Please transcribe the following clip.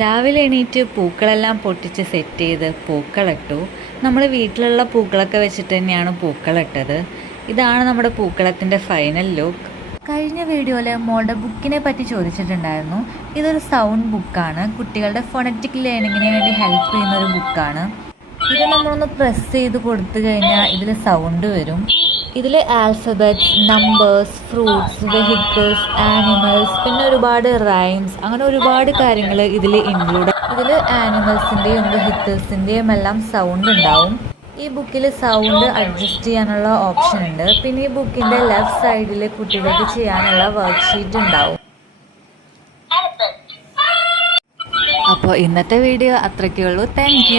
രാവിലെ എണീറ്റ് പൂക്കളെല്ലാം പൊട്ടിച്ച് സെറ്റ് ചെയ്ത് പൂക്കളിട്ടു. നമ്മൾ വീട്ടിലുള്ള പൂക്കളൊക്കെ വെച്ചിട്ട് തന്നെയാണ് പൂക്കളിട്ടത്. ഇതാണ് നമ്മുടെ പൂക്കളത്തിന്റെ ഫൈനൽ ലുക്ക് കഴിഞ്ഞ വീഡിയോയിൽ മോളുടെ ബുക്കിനെ പറ്റി ചോദിച്ചിട്ടുണ്ടായിരുന്നു. ഇതൊരു സൗണ്ട് ബുക്കാണ് കുട്ടികളുടെ ഫോണറ്റിക് ലേണിങ്ങിന് വേണ്ടി ഹെൽപ്പ് ചെയ്യുന്ന ഒരു ബുക്കാണ് ഇത് നമ്മളൊന്ന് പ്രസ് ചെയ്ത് കൊടുത്തു കഴിഞ്ഞാൽ ഇതിൽ സൗണ്ട് വരും. ഇതിൽ alphabets numbers fruits vehicles animals പിന്നെ ഒരുപാട് റൈംസ് അങ്ങനെ ഒരുപാട് കാര്യങ്ങൾ ഇതിൽ ഇൻക്ലൂഡ് ഇതിൽ ആനിമൽസിന്റെയും വെഹിക്കിൾസിന്റെയും എല്ലാം സൗണ്ട് ഉണ്ടാവും. ഈ ബുക്കിൽ സൗണ്ട് അഡ്ജസ്റ്റ് ചെയ്യാനുള്ള ഓപ്ഷൻ ഉണ്ട്. പിന്നെ ഈ ബുക്കിന്റെ ലെഫ്റ്റ് സൈഡിൽ കുട്ടികൾക്ക് ചെയ്യാനുള്ള വർക്ക്ഷീറ്റ് ഉണ്ടാവും. അപ്പോൾ ഇന്നത്തെ വീഡിയോ അത്രയ്ക്കേ ഉള്ളൂ. താങ്ക്